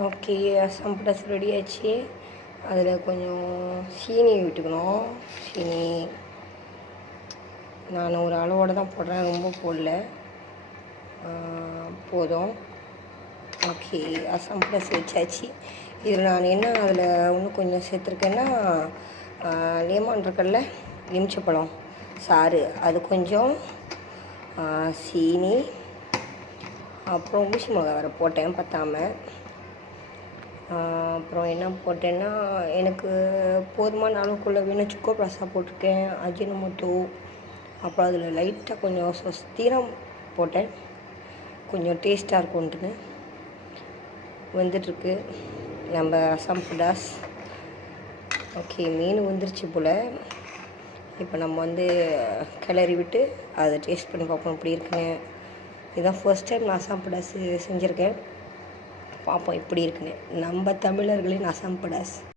Okay, சம்படாஸ் ready ஆச்சு. அதில் கொஞ்சம் சீனி விட்டுக்கணும். சீனி நான் ஒரு அளவோடு தான் போடுறேன், ரொம்ப போடல, போதும். ஓகே, அசாம் ப்ளஸ் வச்சாச்சு. இதில் நான் என்ன அதில் இன்னும் கொஞ்சம் சேர்த்துருக்கேன்னா லெமன் இருக்குல்ல, எலுமிச்சப்பழம் சாறு, அது கொஞ்சம், சீனி, அப்புறம் ஊசி மிளகா வேறு போட்டேன் பத்தாமல். அப்புறம் என்ன போட்டேன்னா, எனக்கு போதுமான அளவுக்குள்ளே வேணும் சுக்கோ ப்ளாஸா போட்டிருக்கேன், அஜினமோட்டோ, அப்புறம் அதில் லைட்டாக கொஞ்சம் ஸ்திரம் போட்டேன், கொஞ்சம் டேஸ்ட்டாக இருக்கும்ன்ட்டுன்னு. வந்துட்டுருக்கு நம்ம அசாம் புடாஸ். ஓகே, மீன் வந்துருச்சு போல். இப்போ நம்ம வந்து கிளறி விட்டு அதை டேஸ்ட் பண்ணி பார்ப்போம் எப்படி இருக்குன்னு. இதுதான் ஃபர்ஸ்ட் டைம் நான் அசாம் புடாஸ் செஞ்சுருக்கேன். பார்ப்போம் எப்படி இருக்குன்னு. நம்ம தமிழர்களின் அசாம் புடாஸ்.